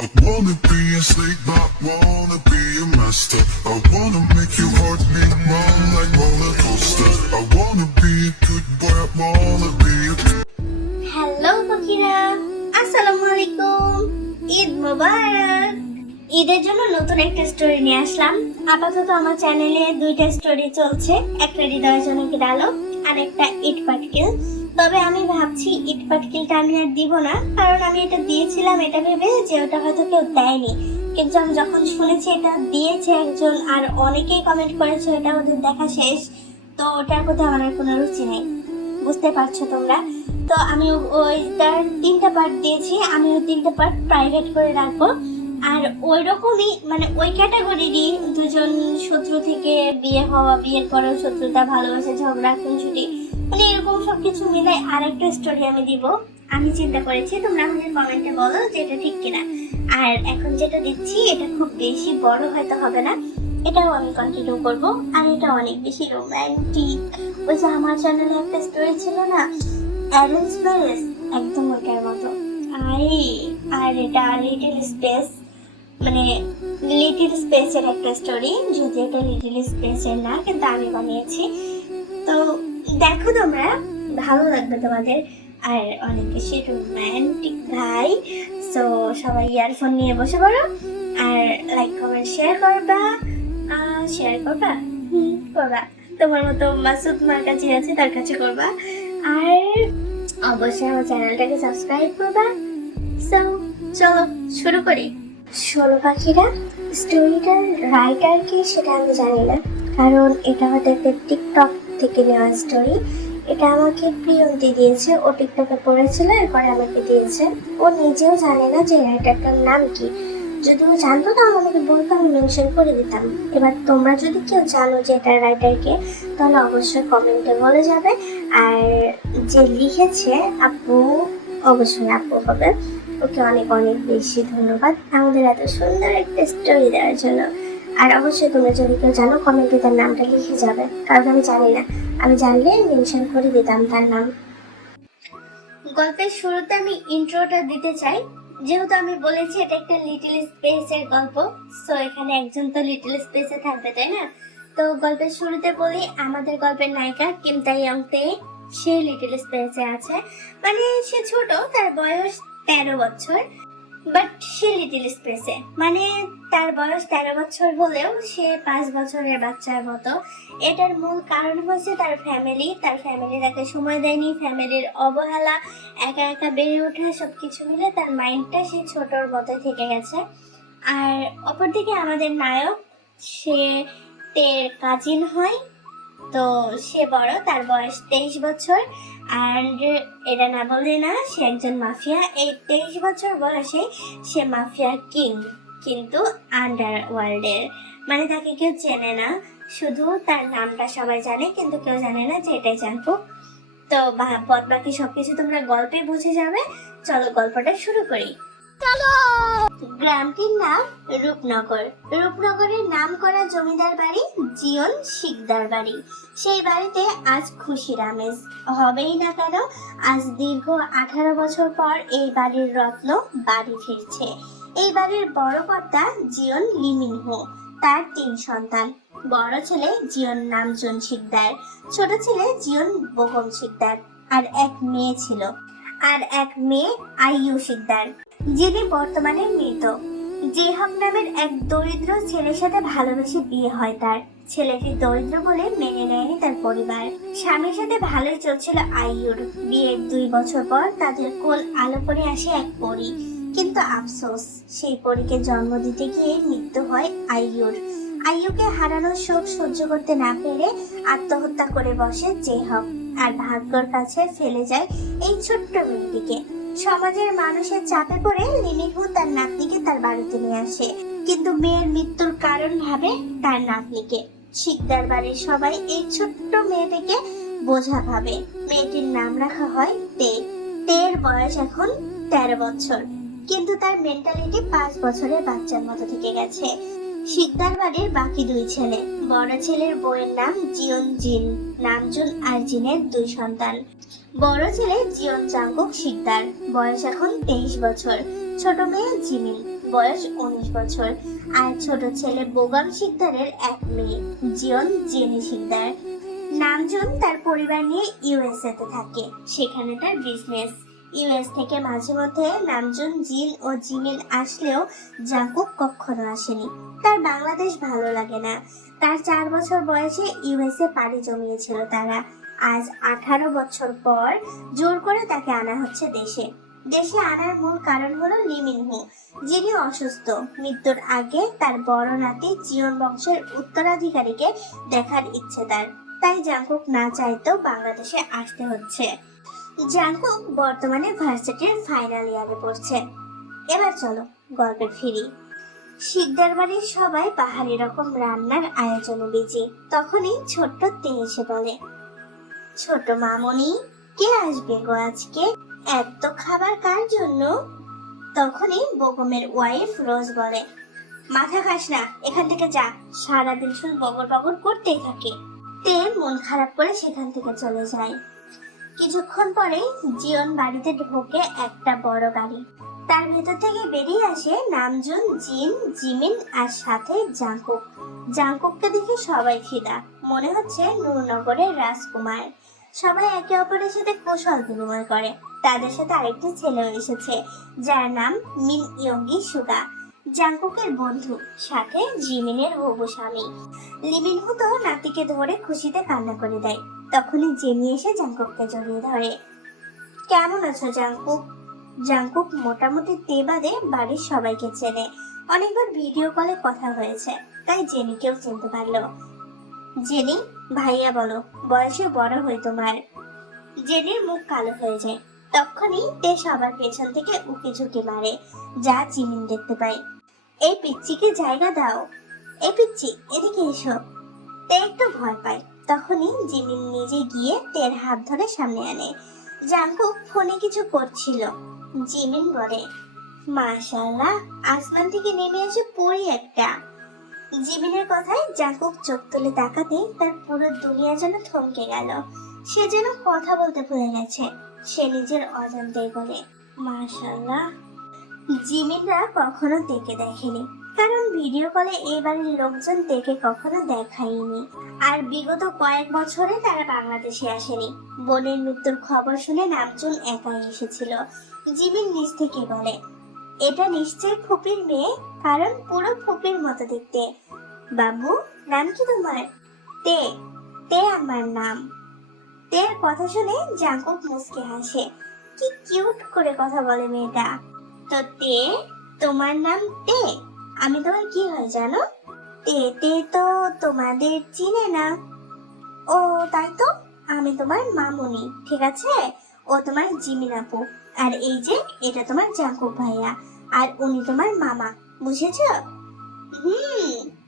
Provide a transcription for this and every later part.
I wanna be a slave, not wanna be a master. I wanna make your heart beat run like roller coaster. I wanna be a good boy, I wanna be a hello পাখিরা, আসসালামু আলাইকুম। ঈদ মোবারক। ঈদের জন্য নতুন একটা story নিয়ে আসলাম। আপাতত আমার চ্যানেলে দুইটা স্টোরি চলছে, একটা হৃদয় জনকের আলো আর একটা ইট পাটকেল। তবে আমি ভাবছি ইট পাটকেলটা আমি আর দিব না, কারণ আমি এটা দিয়েছিলাম এটা ভেবে যে ওটা হয়তো কেউ দেয়নি, কিন্তু আমি যখন শুনেছি এটা দিয়েছে একজন আর অনেকেই কমেন্ট করেছে এটা ওদের দেখা শেষ, তো ওটার প্রতি আমার আর কোনো রুচি নেই, বুঝতে পারছো তোমরা। তো আমি ওইটার 3টা পার্ট দিয়েছি, আমি ওই 3টা পার্ট প্রাইভেট করে রাখবো। আর ওই রকমই মানে ওই ক্যাটাগরিরই দুজন শত্রু থেকে বিয়ে হওয়া, বিয়ের পরেও শত্রুতা, ভালোবাসা, ঝগড়া, খুনসুটি, মানে এরকম সবকিছু মিলে আরেকটা স্টোরি আমি দিব। আমি চিন্তা করেছি, তোমরা আমাদের কমেন্টে বলো যে এটা ঠিক কিনা। আর এখন যেটা দিচ্ছি এটা খুব বেশি বড় হয়তো হবে না, এটাও আমি কন্টিনিউ করব। আর এটা অনেক বেশি রোমান্টিক। ওই যে আমার চ্যানেলে একটা স্টোরি ছিল না, অ্যারেঞ্জ ম্যারেজ, একদম ওটার মতো। আর এটা লিটল স্পেস, মানে লিটল স্পেসের একটা স্টোরি, যদি এটা লিটল স্পেসের না, কিন্তু আমি বানিয়েছি। তো দেখো তোমরা, ভালো লাগবে তোমাদের। আর অনেক বেশি রোমান্টিক ভাই। সো সবাই ইয়ারফোন নিয়ে বসে পড়ো আর লাইক কমেন্ট শেয়ার করবা। করবা তোমার মতো মাসুদ মার কাছে আছে, তার কাছে করবা। আর অবশ্যই আমার চ্যানেলটাকে সাবস্ক্রাইব করবা। সো চলো শুরু করি। ষোলো পাখিরা, স্টোরিটার রাইটার কি সেটা আমি জানি না, কারণ এটা হয়তো একটা টিকটক থেকে নেওয়া স্টোরি। এটা আমাকে প্রিয়ন্তি দিয়েছে, ও টিকটকে পড়েছিল, এরপরে আমাকে দিয়েছে। ও নিজেও জানে না যে রাইটারটার নাম কি। যদি ও জানতো তাহলে আমাকে বলতো, আমি মেনশন করে দিতাম। এবার তোমরা যদি কেউ জানো যে এটা রাইটারকে, তাহলে অবশ্যই কমেন্টে বলে যাবে। আর যে লিখেছে আপু, অবশ্যই আপু হবে। ওকে অনেক অনেক বেশি ধন্যবাদ আমাদের এত সুন্দর একটা স্টোরি দেওয়ার জন্য। আর অবশ্যই তোমরা যদি কেউ জানো কমেন্টে তার নামটা লিখে যাবে, কারণ আমি জানি না, আমি জানলে মেনশন করে দিতাম তার নাম। গল্পের শুরুতে আমি ইন্ট্রোটা দিতে চাই, যেহেতু আমি বলেছি এটা একটা লিটল স্পেসের গল্প, সো এখানে একজন তো লিটল স্পেসে থাকবে, তাই না? তো গল্পের শুরুতে বলি, আমাদের গল্পের নায়িকা কিম তাইয়ংতে, সে লিটল স্পেসে আছে। মানে সে ছোট, তার বয়স 13 বছর, বাট সে লিটল স্পেসে, মানে তার বয়স 13 বছর হলেও সে 5 বছরের বাচ্চার মতো। এটার মূল কারণ হচ্ছে তার ফ্যামিলি তাকে সময় দেয়নি, ফ্যামিলির অবহেলা, একা একা বেড়ে ওঠা, সবকিছু মিলে তার মাইন্ডটা সে ছোটর মতো থেকে গেছে। আর অপরদিকে আমাদের নায়ক, সে তের কাজিন হয়, তো সে বড়, তার বয়স 23 বছর। অ্যান্ড এটা না বললে না, সে একজন মাফিয়া। এই 23 বছর বয়সে সে মাফিয়া কিং, কিন্তু আন্ডার ওয়ার্ল্ডের, মানে তাকে কেউ চেনে না, শুধু তার নামটা সবাই জানে, কিন্তু কেউ জানে না যে এটাই জানবো। তো পথ বাকি সবকিছু তোমরা গল্পে বুঝে যাবে। চলো গল্পটা শুরু করি। গ্রামটির নাম রূপনগর। রূপনগরের নাম করা জমিদার বাড়ি জিয়ন শিকদার বাড়ি। সেই বাড়িতে আজ খুশির আমেজ হবেই না কেন, আজ দীর্ঘ 18 বছর পর এই বাড়ির রত্ন বাড়ি ফিরছে। এই বাড়ির বড় কর্তা জিয়ন লিমিনহো, তার 3 সন্তান। বড় ছেলে জিয়ন নামজুন শিকদার, ছোট ছেলে জিয়ন বোগম শিকদার, আর এক মেয়ে ছিল, আর এক মেয়ে আইয়ু শিকদার, যিনি বর্তমানে মৃত। জেহক নামের এক দরিদ্র ছেলের সাথে ভালোবেসে বিয়ে হয় তার। ছেলেটি দরিদ্র বলে মেনে নেয়নি তার পরিবার। স্বামীর সাথে ভালোই চলছিল আইয়ুর। বিয়ের 2 বছর পর তাদের কোল আলো করে আসে এক পরী, কিন্তু আফসোস, সেই পরীকে জন্ম দিতে গিয়ে মৃত্যু হয় আইয়ুর। আইয়ুকে হারানোর শোক সহ্য করতে না পেরে আত্মহত্যা করে বসে জেহক, আর ভাগ্যর কাছে ফেলে যায় এই ছোট্ট মেয়েটিকে। সমাজের মানুষের চাপে পড়ে লিমিনহো তার নাতনিকে তার বাড়িতে নিয়ে আসে, কিন্তু মেয়ের মৃত্যুর কারণ ভাবে তার নাতনিকে। শিকদার বাড়ির সবাই এই ছোট্ট মেয়েটিকে বোঝা ভাবে। মেয়েটির নাম রাখা হয় তে। তের বয়স এখন 13 বছর, কিন্তু তার মেন্টালিটি 5 বছরের বাচ্চার মতো থেকে গেছে। শিকদার বাড়ির বাকি 2 ছেলে, বড় ছেলের বউয়ের নাম জিয়ন জিন, নামজুন আর জিনের 2 সন্তান। বড় ছেলে জিয়ন জাঙ্গুক শিকদার, বয়স এখন 23 বছর। ছোট মেয়ে জিমিন, বয়স 19 বছর। আর ছোট ছেলে বোগাম শিকদারের এক মেয়ে জিয়ন জেনি শিকদার। নামজুন তার পরিবার নিয়ে ইউএসএ তে থাকে, সেখানে তার বিজনেস। ইউএস থেকে মাঝে মধ্যে নামজুন, জিন ও জিমিন আসলেও জাংকুক কখনো আসেনি। তার বাংলাদেশ ভালো লাগে না। তার 4 বছর বয়সে ইউএসএ পাড়ি জমিয়েছিল তারা। আজ 18 বছর পর জোর করে তাকে আনা হচ্ছে দেশে। দেশে আনার মূল কারণ হলো লি মিনহো, যিনি অসুস্থ। মৃত্যুর আগে তার বড় নাতি জিয়ন বংশের উত্তরাধিকারীকে দেখার ইচ্ছে তার, তাই জাংকুক না চাইতেও বাংলাদেশে আসতে হচ্ছে। জাংকুক বর্তমানে ভার্সিটির ফাইনাল ইয়ারে পড়ছে। এবার চলো গল্পে ফিরি। শিকদার বাড়ির সবাই পাহাড়ি রকম রান্নার আয়োজনে বিজি। তখনই ছোট্ট তে এসে বলে, ছোট মামনি, কে আসবে গো আজকে? এত খাবার কার জন্য? তখনই বেগমের ওয়াইফ রোজ বলে, মাথা খাস না, এখান থেকে যা, সারাদিন শুধু বগর বগর করতেই থাকে। তে মন খারাপ করে সেখান থেকে চলে যায়। কিছুক্ষণ পরে জিয়ন বাড়িতে ঢোকে একটা বড় গাড়ি। তার ভেতর থেকে বেরিয়ে আসে নামজুন, জিন, জিমিন আর সাথে জাংকুক। জাংকুককে দেখে সবাই ফিদা, মনে হচ্ছে নূরনগরের রাজকুমার। সবাই একে অপরের সাথে কুশল বিনিময় করে। তাদের সাথে আরেকটি ছেলেও এসেছে, যার নাম মিন ইয়ঙ্গি সুগা, জাংকুকের বন্ধু, সাথে জিমিনের হবু স্বামী। লিমিনহু তো নাতিকে ধরে খুশিতে কান্না করে দেয়। তখনই জেনি এসে জাংকুককে জড়িয়ে ধরে। কেমন আছো জাংকুক? জাংকুক মোটামুটি তে বাদে বাড়ির সবাইকে চেনে, অনেকবার ভিডিও কলে কথা হয়েছে, তাই জেনিকেও চিনতে পারলো। জেনি, ভাইয়া বলো, বয়সে বড় হই তোমার। জেনির মুখ কালো হয়ে যায়। তখনই তে সবার পেছন থেকে উকি ঝুঁকি মারে, যা জিমিন দেখতে পায়। এই পিচ্চিকে জায়গা দাও, এই পিচ্চি এদিকে এসো। তে একটু ভয় পায়। তখনই জিমিন নিজে গিয়ে তের হাত ধরে সামনে আনে। জাংকুক ফোনে কিছু করছিল। জিমিন বলে, মাশাআল্লাহ, আসমান থেকে নেমে এসে পড়ি একটা। জিমিনের কথায় জাংকুক চোখ তুলে তাকাতে তার পুরো দুনিয়া যেন থমকে গেল। সে যেন কথা বলতে ভুলে গেছে। সে নিজের অজান্তেই বলে, মাশাআল্লাহ। জিমিনরা কখনো দেখে দেখেনি, কারণ ভিডিও কলে এই বাড়ির লোকজন দেখে কখনো দেখায়নি। আর বিগত কয়েক বছরে তারা বাংলাদেশে আসেনি। বোনের মৃত্যুর খবর শুনে নামজুন একাই এসেছিল। জিমিন নিজ থেকে বলে, এটা নিশ্চয়ই ফুপির মেয়ে, কারণ পুরো ফুপির মতো দেখতে। বাবু, নাম কি তোমার? তে। তে আমার নাম। তের কথা শুনে জাংকুক মুস্কি হাসে। কি কিউট করে কথা বলে মেয়েটা। তো তে, তোমার নাম তে? আমি তোমার কি হয় জানো? তে তে তো তোমাদের চিনে না। ও তাই তো, আমি তোমার মামুনি, ঠিক আছে? ও তোমার জিমিন আপু। আর এই যে এটা তোমার জাংকুক ভাইয়া, আর উনি তোমার মামা, বুঝেছো?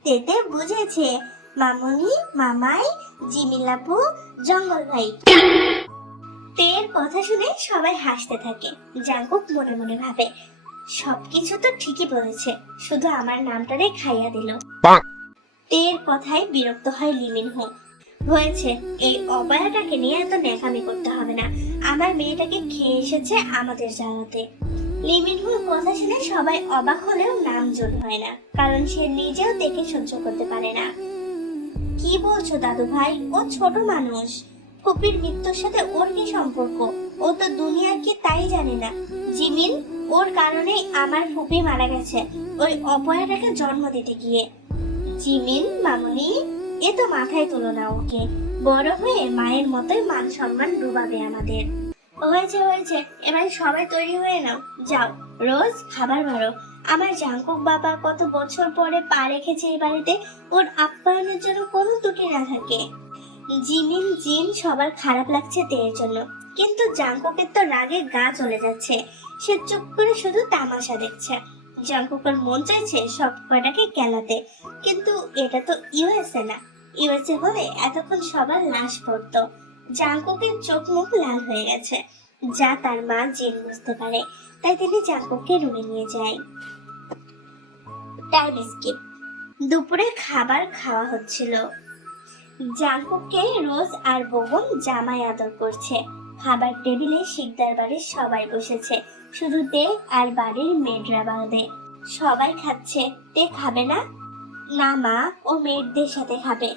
তেতে বুঝেছে। মামুনি, মামাই, জিমিন আপু, জঙ্গল ভাই। তের কথা শুনে সবাই হাসতে থাকে। জাংকুক মনে মনে ভাবে, সবকিছু তো ঠিকই বলেছে, শুধু আমার নামটারে খাইয়া দিল। তের কথায় বিরক্ত হয় লিমিনহো। হয়েছে, এই অবয়াটাকে নিয়ে এত ন্যাকামি করতে হবে না। আমার মেয়েটাকে খেয়ে এসেছে আমাদের জ্বালাতে। লিমিনহুর কথা শুনে সবাই অবাক হলেও নামজোর হয় না, কারণ সে নিজেও দেখে সহ্য করতে পারে না। কি বলছো দাদু ভাই? ও ছোট মানুষ। ফুপির মৃত্যুর সাথে ওর কি সম্পর্ক? ও তো দুনিয়ার কি তাই জানে না। জিমিন, ওর কারণেই আমার ফুপি মারা গেছে, ওই অপয়াটাকে জন্ম দিতে গিয়ে। জিমিন, মামুনি, এ তো মাথায় তুলো না ওকে। বড় হয়ে মায়ের মতোই মান সম্মান ডুবাবে আমাদের। হয়েছে হয়েছে, এবার সবাই তৈরি হয়ে নাও, যাও রোজ খাবার বাড়ো। আমার জাংকুক বাবা কত বছর পরে পা রেখেছে এই বাড়িতে, ওর আপ্যায়নের জন্য কোনো ত্রুটি না থাকে। জিমিন, জিন সবার খারাপ লাগছে তের জন্য, কিন্তু জাংকুকের তো রাগে গা চলে যাচ্ছে। সে চুপ করে শুধু তামাশা দেখছে। জাংকুকের মন চাইছে সব কটাকে কেলাতে, কিন্তু এটা তো ইউএসএ না। ইউএসএ হলে এতক্ষণ সবার লাশ পড়তো। জাংকুকের চোখ মুখ লাল হয়ে গেছে, যা তার মা জিন বুঝতে পারে, তাই তিনি জাংকুককে রুমে নিয়ে যায়। Time skip. দুপুরে খাবার খাওয়া হচ্ছিল। জাংকুককে রোজ আর বেগম জামাই আদর করছে। খাবার টেবিলে শিকদার বাড়ির সবাই বসেছে, শুধু তে আর বাড়ির মেয়েরা বাদে। সবাই খাচ্ছে, তে খাবে না? না মা, ও মেয়েদের সাথে খাবে।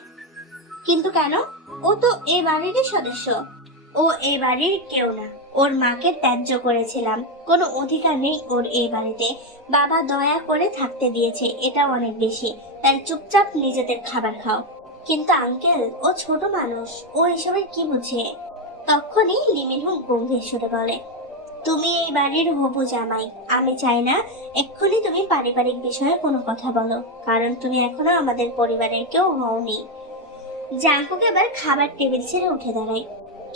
কিন্তু কেন? ও তো এ বাড়িরই সদস্য। ও এ বাড়ির কেউ না। ওর মাকে ত্যায্য করেছিলাম, কোনো অধিকার নেই ওর এই বাড়িতে। বাবা দয়া করে থাকতে দিয়েছে, এটা অনেক বেশি। তাই চুপচাপ নিজেদের খাবার খাও। কিন্তু আঙ্কেল, ও ছোট মানুষ, ও এসবে কি বুঝে? তখনই লিমিনহু গম্ভীর সুরে বলে, তুমি এই বাড়ির হবু জামাই। আমি চাই না এক্ষুনি তুমি পারিবারিক বিষয়ে কোনো কথা বলো, কারণ তুমি এখনো আমাদের পরিবারের কেউ হওনি। জাঙ্কুক এবার খাবার টেবিল ছেড়ে উঠে দাঁড়ায়।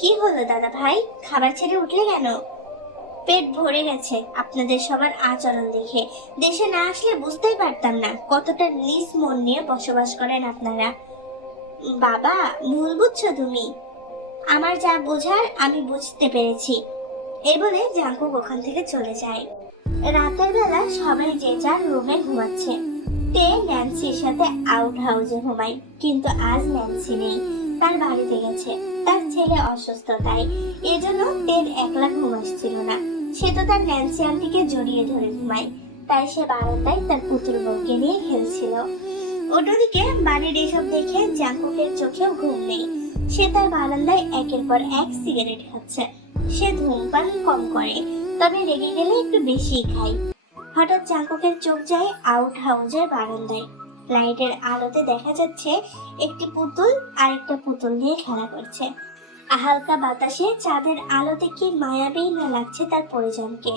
কি হলো দাদা ভাই, খাবার ছেড়ে উঠলে কেন? পেট ভরে গেছে আপনাদের সবার আচরণ দেখে। দেশে না আসলে বুঝতেই পারতাম না কতটা নিজ মন নিয়ে বসবাস করেন আপনারা। বাবা, ভুল বুঝছো তুমি। আমার যা বোঝার আমি বুঝতে পেরেছি। এই বলে জাঙ্কুক ওখান থেকে চলে যায়। রাতের বেলা সবাই যে যার রুমে ঘুমাচ্ছে। তে ন্যান্সির সাথে আউট হাউসে ঘুমায়, কিন্তু আজ ন্যান্সি নেই, তার বাড়িতে গেছে। তার ছেলে অসুস্থ, তাই এজন্য তের একলা ঘুম আসছিল না। সে তো তার ন্যান্সি আন্টিকে জড়িয়ে ধরে ঘুমায়, তাই সে বারান্দায় তার পুতুল বউকে নিয়ে খেলছিল। অন্যদিকে বাড়ির এসব দেখে জাঙ্কুকের চোখেও ঘুম নেই। সে তার বারান্দায় একের পর এক সিগারেট খাচ্ছে। সে ধূমপান কম করে, তবে রেগে গেলে একটু বেশিই খায়। হঠাৎ জাঙ্কুকের চোখ যায় আউট হাউসের বারান্দায়। লাইটের আলোতে দেখা যাচ্ছে একটি পুতুল আর একটা পুতুল নিয়ে খেলা করছে। হালকা বাতাসে চাঁদের আলোতে কি মায়াবী না লাগছে তার পরিজনকে।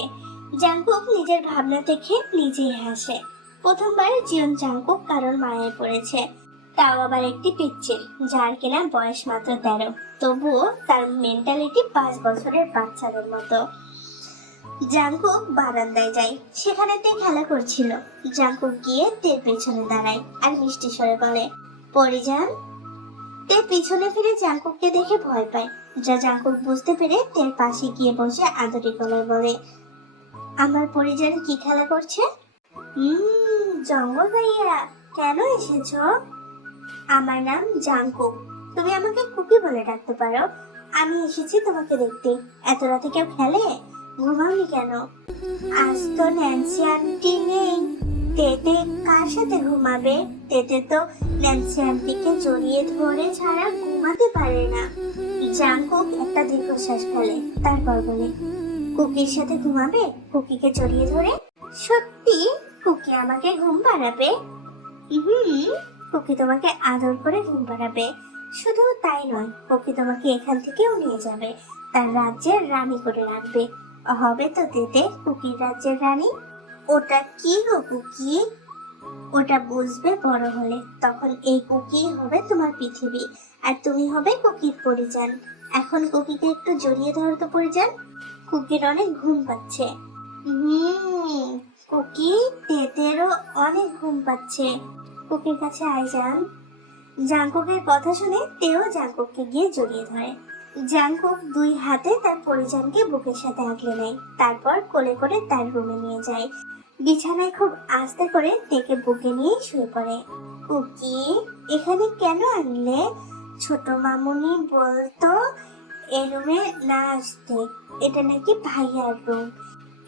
জাঙ্কুক নিজের ভাবনা দেখে নিজেই হাসে। প্রথমবার জীবন জাঙ্কুক কারোর মায়ায় পড়েছে, তাও আবার একটি পিচ্ছিল, যার কিনা বয়স মাত্র 13। তবুও তার মেন্টালিটি 5 বছরের বাচ্চাদের মতো। জাঙ্কুক বারান্দায় যায়, সেখানে তে খেলা করছিল। জাঙ্কুক গিয়ে তের পেছনে দাঁড়ায় আর মিষ্টি স্বরে বলে, পরিজান। তে পিছনে ফিরে জাঙ্কুককে দেখে ভয় পায়, যা জাঙ্কুক বুঝতে পেরে তের পাশে গিয়ে বসে আদরি গলায় বলে, আমার পরিজান কি খেলা করছে? জঙ্গল ভাইয়া, কেন এসেছো? আমার নাম জাঙ্কুক, তুমি আমাকে কুকি বলে ডাকতে পারো। আমি এসেছি তোমাকে দেখতে। এত রাতে কেউ খেলে? ঘুমাওনি কেন? আজ তো ন্যান্সি আন্টি নেই। তেতে কার সাথে ঘুমাবে? তেতে তো ন্যান্সি আন্টিকে জড়িয়ে ধরে ছাড়া ঘুমাতে পারে না। জাঙ্কুক একটা দীর্ঘশ্বাস ফেলে, তারপর বলে, কুকির সাথে ঘুমাবে? কুকিকে জড়িয়ে ধরে? সত্যি কুকি আমাকে ঘুম পাড়াবে? কুকি তোমাকে আদর করে ঘুম পাড়াবে। শুধু তাই নয়, কুকি তোমাকে এখান থেকেও নিয়ে যাবে, তার রাজ্যের রানী করে রাখবে। হবে তো তেতে কুকির রাজ্যের রানী? ওটা কি গো কুকি? ওটা বুঝবে বড় হলে, তখন এই কুকি হবে তোমার পৃথিবী, আর তুমি হবে কুকির পরিজান। এখন কুকিকে একটু জড়িয়ে ধরো তো পরিজান। কুকির অনেক ঘুম পাচ্ছে। কুকি, তেতেরও অনেক ঘুম পাচ্ছে। কুকির কাছে আয় যান। জাঙ্কুকের কথা শুনে তেও জাঙ্কুককে গিয়ে জড়িয়ে ধরে। জাঙ্কুক 2 হাতে তার পরিজনকে বুকের সাথে আগলে নেয়, তারপর কোলে করে তার রুমে নিয়ে যায়। বিছানায় খুব আস্তে করে তেকে বুকে নিয়ে শুয়ে পড়ে। কুকি, এখানে কেন আনলে? ছোট মামুনি বলতো এ রুমে না আসতে, এটা নাকি ভাইয়ার রুম,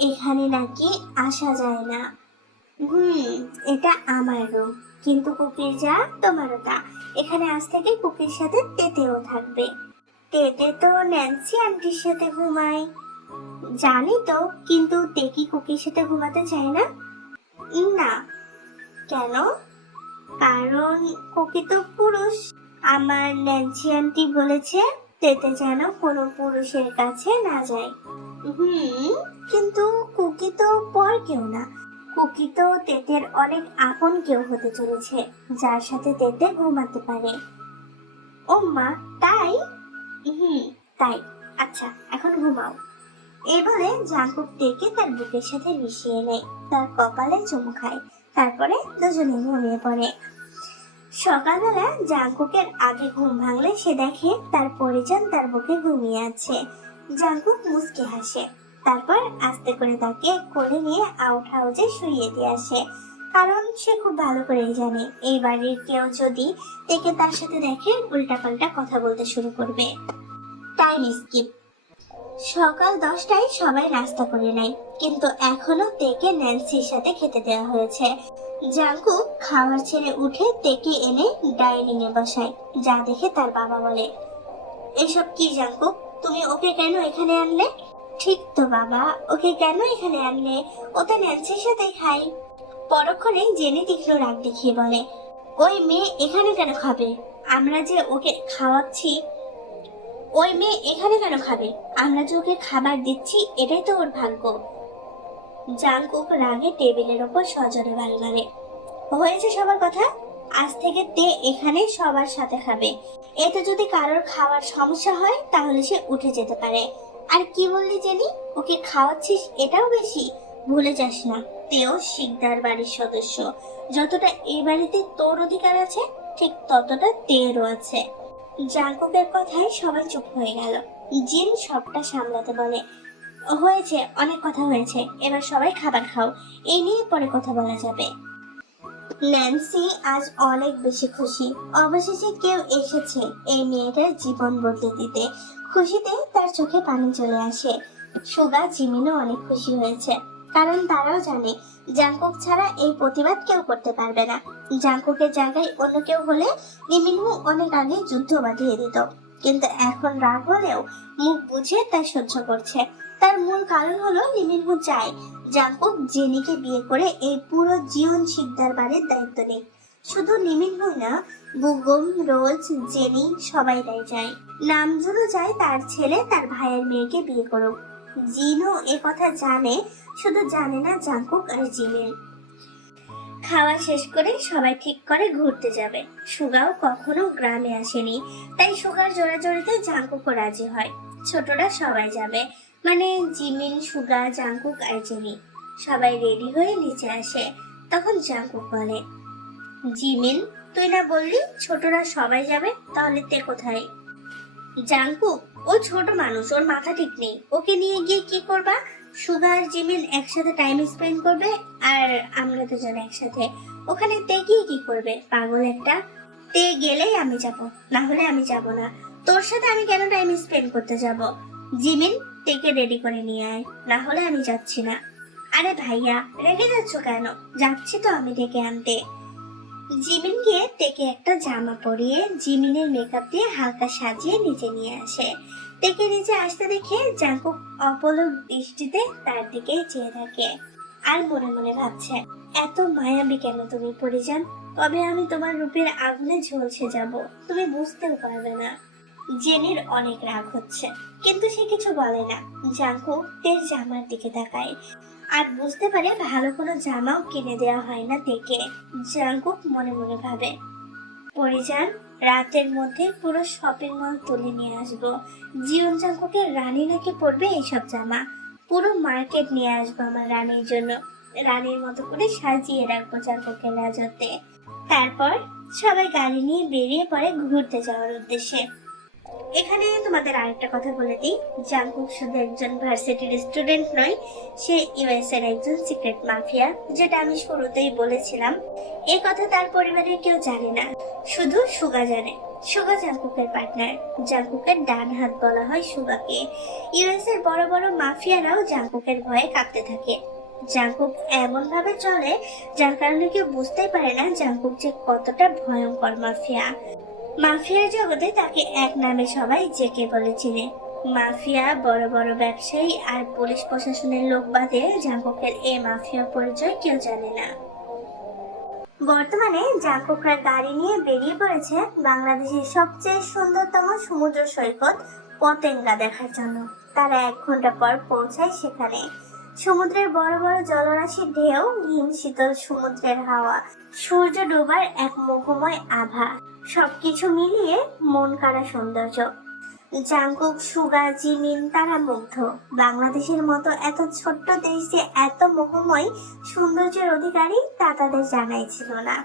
এখানে নাকি আসা যায় না। এটা আমার রুম, কিন্তু কুকির যা তোমারও তা। এখানে আজ থেকে কুকির সাথে তেতেও থাকবে। তেতে তো ন্যান্সি আন্টির সাথে ঘুমায়। জানি তো, কিন্তু তে কি কুকির সাথে ঘুমাতে চায় না? না। কেন? কারণ কুকি তো পুরুষ। আমার ন্যান্সি আন্টি বলেছে তেতে যেন কোনো পুরুষের কাছে না যায়। কিন্তু কুকি তো পর কেউ না। কুকি তো তেতের অনেক আপন কেউ হতে চলেছে, যার সাথে তেতে ঘুমাতে পারে। ও মা, তাই? তাই। আচ্ছা, এখন ঘুমাও। এই বলে জাঙ্কুক তেকে তার বুকের সাথে মিশিয়ে নেয়, তার কপালে চুমু খায়, তারপরে দুজনে ঘুমিয়ে পড়ে। সকালবেলা জাঙ্কুকের আগে ঘুম ভাঙলে সে দেখে তার পরিজন তার বুকে ঘুমিয়ে আছে। জাঙ্কুক মুচকি হাসে, তারপর আস্তে করে তাকে কোলে নিয়ে আউট হাউসে শুইয়ে দিয়ে আসে। কারণ সে খুব ভালো করেই জানে এই বাড়ির কেউ যদি তেকে তার সাথে দেখে উল্টাপাল্টা কথা বলতে শুরু করবে। Time skip. সকাল 10টায় সবাই নাস্তা করে নেয়, কিন্তু এখনো তেকে ন্যান্সির সাথে খেতে দেওয়া হয়েছে। জাঙ্কুক খাবার ছেড়ে উঠে তেকে এনে ডাইনিং এ বসায়, যা দেখে তার বাবা বলে, এসব কি জাঙ্কুক, তুমি ওকে কেন এখানে আনলে? ঠিক তো বাবা, ওকে কেন এখানে আনলে? ও তো ন্যান্সির সাথে খাই। পরক্ষণে জেনি তীক্ষ্ণ রাগ দেখিয়ে বলে, ওই মেয়ে এখানে কেন খাবে? আমরা যে ওকে খাওয়াচ্ছি। ওই মেয়ে এখানে কেন খাবে? আমরা যে ওকে খাবার দিচ্ছি, এটাই তো ওর ভাগ্য। জাংকুক রাগে টেবিলের ওপর সজোরে বাড়ি মারে। হয়েছে সবার কথা, আজ থেকে তে এখানে সবার সাথে খাবে। এতে যদি কারোর খাওয়ার সমস্যা হয় তাহলে সে উঠে যেতে পারে। আর কি বললি জেনি, ওকে খাওয়াচ্ছিস এটাও বেশি? ভুলে যাস না, তেও শিকদার বাড়ির সদস্য। যতটা এই বাড়িতে তোর অধিকার আছে, ঠিক ততটা তেরও আছে। জাঙ্কুকের কথায় সবাই চুপ হয়ে গেল। জিন সবটা সামলাতে বলে, হয়েছে, অনেক কথা হয়েছে, এবার সবাই খাবার খাও, এই নিয়ে পরে কথা বলা যাবে। ন্যান্সি আজ অনেক বেশি খুশি। অবশেষে কেউ এসেছে এই মেয়েটার জীবন বদলে দিতে। খুশিতে তার চোখে পানি চলে আসে। সুগা জিমিনও অনেক খুশি হয়েছে, কারণ তারাও জানে জাংকুক ছাড়া এই প্রতিবাদ কেউ করতে পারবে না। জাংকুকের জায়গায় অন্য কেউ হলে লিমিনহু অনেক আগে যুদ্ধ বাঁধিয়ে দিত, কিন্তু এখন রাগ হলেও মুখ বুঝে তা সহ্য করছে। তার মূল কারণ হলো লিমিনহু চায় জাংকুক জেনিকে বিয়ে করে এই পুরো জীবন শিকদার বাড়ির দায়িত্ব নেই। শুধু লিমিনহু না, বুগম, রোজ, জেনি সবাইরাই চায় নামজুনও চায় তার ছেলে তার ভাইয়ের মেয়েকে বিয়ে করুক। জিনও এ কথা জানে, শুধু জানে না জাংকুক আর জিমিন। খাওয়া শেষ করে সবাই ঠিক করে ঘুরতে যাবে। সুগাও কখনো গ্রামে আসেনি, তাই সুগার জোরাজোরিতে জাংকুকও রাজি হয়। ছোটরা সবাই যাবে, মানে জিমিন, সুগা, জাংকুক আর জিমি। সবাই রেডি হয়ে নিচে আসে। তখন জাংকুক বলে, জিমিন, তুই না বললি ছোটরা সবাই যাবে, তাহলে তে কোথায়? জাংকুক, ও ছোট মানুষ, ওর মাথা ঠিক নেই, ওকে নিয়ে গিয়ে কি করবা? সুগা আর জিমিন একসাথে টাইম স্পেন্ড করবে, আর আমরা দুজন একসাথে। ওখানে তে গিয়ে কি করবে? পাগল একটা। তে গেলেই আমি যাব, না হলে আমি যাব না। তোর সাথে আমি কেন টাইম স্পেন্ড করতে যাব? জিমিন, তেকে রেডি করে নিয়ে আয়, না হলে আমি যাচ্ছি না। আরে ভাইয়া, রেগে যাচ্ছ কেন? যাচ্ছি তো আমি ডেকে আনতে। জিমিন গিয়ে তেকে একটা জামা পরিয়ে জিমিনের মেকআপ দিয়ে হালকা সাজিয়ে নিচে নিয়ে আসে। তেকে নিচে আসতে দেখে জাংকুক অপলক দৃষ্টিতে তার দিকে চেয়ে থাকে, আর মনে মনে ভাবছে, এত মায়াবী কেন তুমি পরিজান? কবে আমি তোমার রূপের আগুনে ঝলসে যাব, তুমি বুঝতেও পারবে না। জেনির অনেক রাগ হচ্ছে, কিন্তু সে কিছু বলে না। জাংকুক তের জামার দিকে তাকায়, আর বুঝতে পারে ভালো কোনো জামাও কিনে দেওয়া হয় না তেকে। জাংকুক মনে মনে ভাবে, পরিজান, রাতের মধ্যে পুরো শপিং মল তুলে নিয়ে আসবো। জিওন জাংকুকের রানী নাকি পরবে এইসব জামা। পুরো মার্কেট নিয়ে আসবো আমার রানীর জন্য। রানীর মতো করে সাজিয়ে রাখবো জাংকুকের রাজত্বে। তারপর সবাই গাড়ি নিয়ে বেরিয়ে পড়ে ঘুরতে যাওয়ার উদ্দেশ্যে। এখানে তোমাদের আরেকটা কথা বলে দিই, জাংকুক শুধু একজন ভার্সিটির স্টুডেন্ট নয়, সে ইউএস এর একজন সিক্রেট মাফিয়া, যেটা আমি শুরুতেই বলেছিলাম। এই কথা তার পরিবারের কেউ জানে না, শুধু সুগা জানে। সুগা জাংকুকের পার্টনার, জাংকুকের ডান হাত বলা হয় সুগাকে। ইউএস এর বড় বড় মাফিয়ারাও জাংকুকের ভয়ে কাঁপতে থাকে। জাংকুক এমন ভাবে চলে যার কারণে কেউ বুঝতেই পারে না জাংকুক যে কতটা ভয়ঙ্কর মাফিয়া। মাফিয়ার জগতে তাকে এক নামে সবাই জেকে বলে চিনে। মাফিয়া, বড় বড় ব্যবসায়ী আর পুলিশ প্রশাসনের লোক বাদে জাংকুকের এই মাফিয়া পরিচয় কেউ জানে না। বর্তমানে জাংকুকরা গাড়ি নিয়ে বেরিয়ে পড়েছে বাংলাদেশের সবচেয়ে সুন্দরতম সমুদ্র সৈকত পতেঙ্গা দেখার জন্য। তারা 1 ঘন্টা পর পৌঁছায় সেখানে। সমুদ্রের বড় বড় জলরাশির ঢেউ, হিম শীতল সমুদ্রের হাওয়া, সূর্য ডোবার এক মোহময় আভা, সবকিছু মিলিয়ে মন কাড়া সৌন্দর্য। জাংকুক, সুগা, জিমিন তারা মুগ্ধ। বাংলাদেশের মতো এত ছোট্ট দেশ যে এত মোহময় সৌন্দর্যের অধিকারী তা তাদের জানাই ছিল না।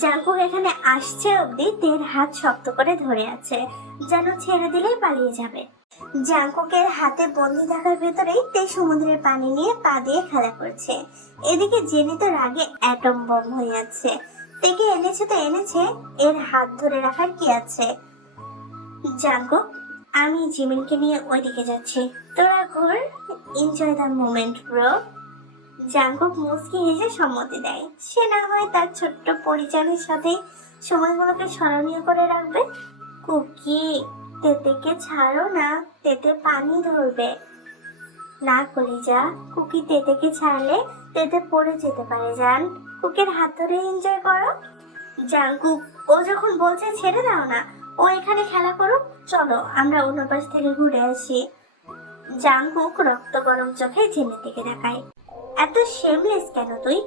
জাংকুক এখানে আসছে অবধি তের হাত শক্ত করে ধরে আছে, যেন ছেড়ে দিলেই পালিয়ে যাবে। জাংকুকের হাতে বন্দি থাকার ভেতরেই তে সমুদ্রের পানি নিয়ে পা দিয়ে খেলা করছে। এদিকে জেনি তো রাগে অ্যাটম বম হয়ে যাচ্ছে। তেকে এনেছে তো এনেছে, এর হাত ধরে রাখার কি আছে? জাংকুক, আমি জিমিনকে নিয়ে ওইদিকে যাচ্ছি, তোরা ঘোর, enjoy the moment bro. Jungkook মুচকি হেসে সম্মতি দেয়। সে না হয় তার ছোট্ট পরিচারের সাথে সময়গুলোকে স্মরণীয় করে রাখবে। কুকি, তেতেকে ছাড়ো না, তেতে পানি ধরবে। না কলিজা, কুকি তেতেকে ছাড়লে তেতে পড়ে যেতে পারে জান। কুকির হাত ধরে এনজয় করো। জাঙ্কুক, ও যখন বলছে ছেড়ে দাও না, ও এখানে খেলা করুক, চলো আমরা অন্য পাশ থেকে ঘুরে আসি। জাঙ্কুক রক্ত গরম চোখে জেনের দিকে তাকায়। এত শেমলেস কেন তুই?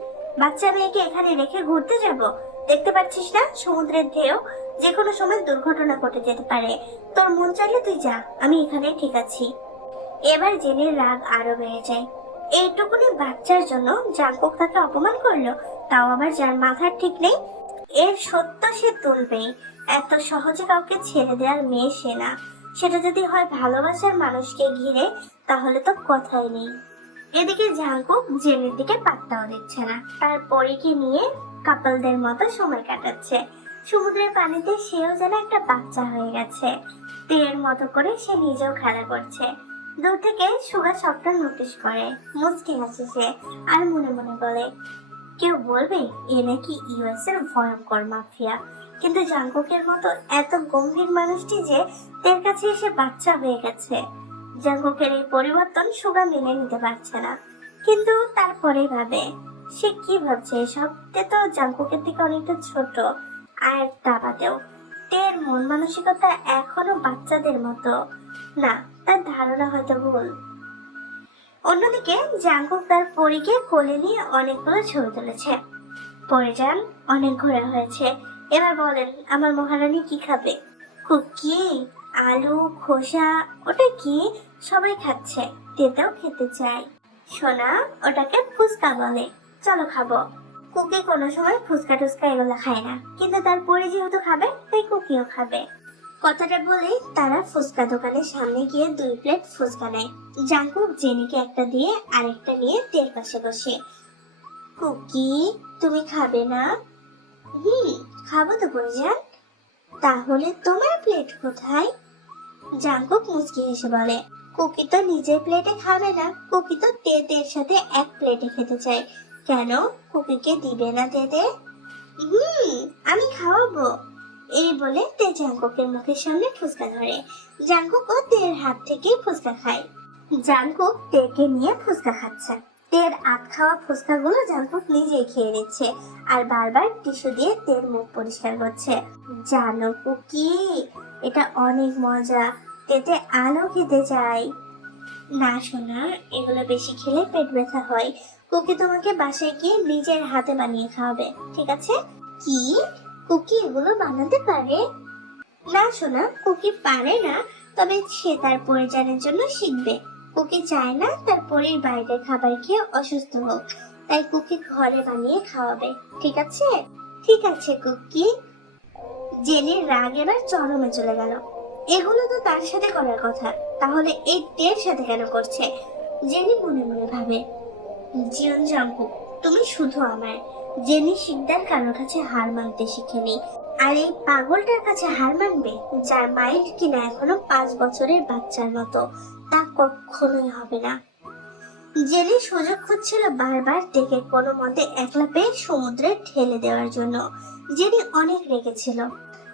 বাচ্চা মেয়েকে এখানে রেখে ঘুরতে যাব? দেখতে পাচ্ছিস না সমুদ্রের ঢেউ, যে কোনো সময় দুর্ঘটনা ঘটে যেতে পারে। তোর মন চাইলে তুই যা, আমি এখানে ঠিক আছি। এবার জেনের রাগ আরো বেড়ে যায়। এইটুকুনি বাচ্চার জন্য জাঙ্কুক তাকে অপমান করলো, তাও আবার যার মাথার ঠিক নেই। এর সত্য সে তুলবেই। এত সহজে কাউকে ছেড়ে দেওয়ার মেয়ে সে না। সেটা যদি হয় ভালোবাসার মানুষকে ঘিরে, তাহলে তো কথাই নেই। এদিকে জাঙ্কুক জেনের দিকে পাত্তাও দিচ্ছে না, তার পরীকে নিয়ে কাপলদের মতো সময় কাটাচ্ছে। সমুদ্রের পানিতে সেও যেন একটা বাচ্চা হয়ে গেছে। তের মতো করে সে নিজেও খেলা করছে। দূর থেকে সুগা সবটা নোটিস করে, মুচকি হাসে সে, আর মনে মনে বলে, কেউ বলবে এ নাকি ইউএস এর ভয়ঙ্কর মাফিয়া। কিন্তু জাঙ্কুকের মতো এত গম্ভীর মানুষটি যে তের কাছে এসে বাচ্চা হয়ে গেছে। জাঙ্কুকের এই পরিবর্তন সুগা মেনে নিতে পারছে না, কিন্তু তারপরে ভাবে সে কি ভাবছে এসব। তে তো জাঙ্কুকের থেকে অনেকটা ছোট, আর তা বাদেও তের মন মানসিকতা এখনো বাচ্চাদের মতো। না, তার ধারণা হয়তো ভুল। অন্যদিকে জাঙ্কুক তার পরীকে কোলে নিয়ে অনেকগুলো ছবি তুলেছে। পরে যান, অনেক ঘোরা হয়েছে, এবার বলেন আমার মহারানী কি খাবে? কুকি, আলু, খোসা, ওটা কি? সবাই খাচ্ছে, তেতেও খেতে চাই। সোনা, ওটাকে ফুচকা বলে, চলো খাবো। কুকি কোনো সময় ফুচকা টুচকা এগুলো খায় না, কিন্তু তার পরে যেহেতু খাবে তাই কুকিও খাবে। কথাটা বলে তারা ফুচকা দোকানের সামনে গিয়ে 2 প্লেট ফুচকা নেয়। জাঙ্কুক জেনিকে একটা দিয়ে আরেকটা নিয়ে তের পাশে বসে। কুকি, তুমি খাবে না? খাবো তো পরিজান। তাহলে তোমার প্লেট কোথায়? জাঙ্কুক মুচকি হেসে বলে, কুকি তো নিজের প্লেটে খাবে না, কুকি তো তেতের সাথে এক প্লেটে খেতে চায়। কেন, কুকিকে দিবে না তেতে? আমি খাওয়াবো। এই বলে তে জাঙ্কুকের মুখের সামনে ফুচকা ধরে। জাঙ্কুক ও তের হাত থেকে ফুচকা খায়। জাঙ্কুক তেকে নিয়ে ফুচকা খাচ্ছে। তের আধ খাওয়া ফুচকাগুলো জাঙ্কুক নিজেই খেয়ে নিচ্ছে, আর বারবার টিস্যু দিয়ে তের মুখ পরিষ্কার করছে। জানো কুকি, এটা অনেক মজা, তেতে আলো খেতে চাই। না সোনা, এগুলো বেশি খেলে পেট ব্যথা হয়। কুকি তোমাকে বাসায় গিয়ে নিজের হাতে বানিয়ে খাওয়াবে, ঠিক আছে? কি, কুকি এগুলো বানাতে পারে? না সোনা, কুকি পারে না, তবে সে তার পরিজনের জন্য শিখবে। কুকি চায় না তার পরির বাইরের খাবার খেয়ে অসুস্থ হোক, তাই কুকি ঘরে বানিয়ে খাওয়াবে, ঠিক আছে? ঠিক আছে কুকি। জেনির রাগ এবার চরমে চলে গেল। এগুলো তো তার সাথে করার কথা, তাহলে এই তের সাথে কেন করছে? জেনি মনে মনে ভাবে, জিয়ন জাঙ্কুক, তুমি শুধু আমার। জেনি শিকদার কারোর কাছে হার মানতে শিখেনি, আর এই পাগলটার কাছে হার মানবে যার মাইন্ড কিনা এখনো 5 বছরের বাচ্চার মতো? তা কখনোই হবে না। জেনি সুযোগ খুঁজছিল বারবার তেকে কোনো মতে একলা পেয়ে সমুদ্রে ঠেলে দেওয়ার জন্য। জেনি অনেক রেগেছিল,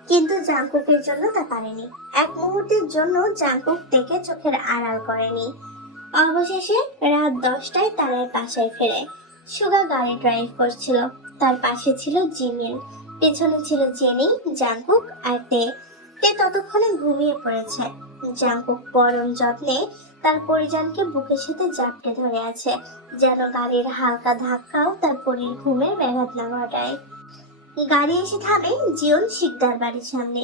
কিন্তু জাঙ্কুকের জন্য তা পারেনি। এক মুহূর্তের জন্য জাঙ্কুক তেকে চোখের আড়াল করেনি। অবশেষে রাত 10টায় তারা বাসায় ফেরে। সুগা গাড়ি ড্রাইভ করছিল, তার পাশে ছিল জিমিন, পেছনে ছিল জেনি, জাঙ্কুক আর তে। তে ততক্ষণে ঘুমিয়ে পড়েছে। জাঙ্কুক পরম যত্নে তার পরিজনকে বুকের সাথে জাপটে ধরে আছে, যেন গাড়ির হালকা ধাক্কাও তার পরির ঘুমের ব্যাঘাত না ঘটায়। গাড়ি এসে থামে জিয়ন শিকদার বাড়ির সামনে।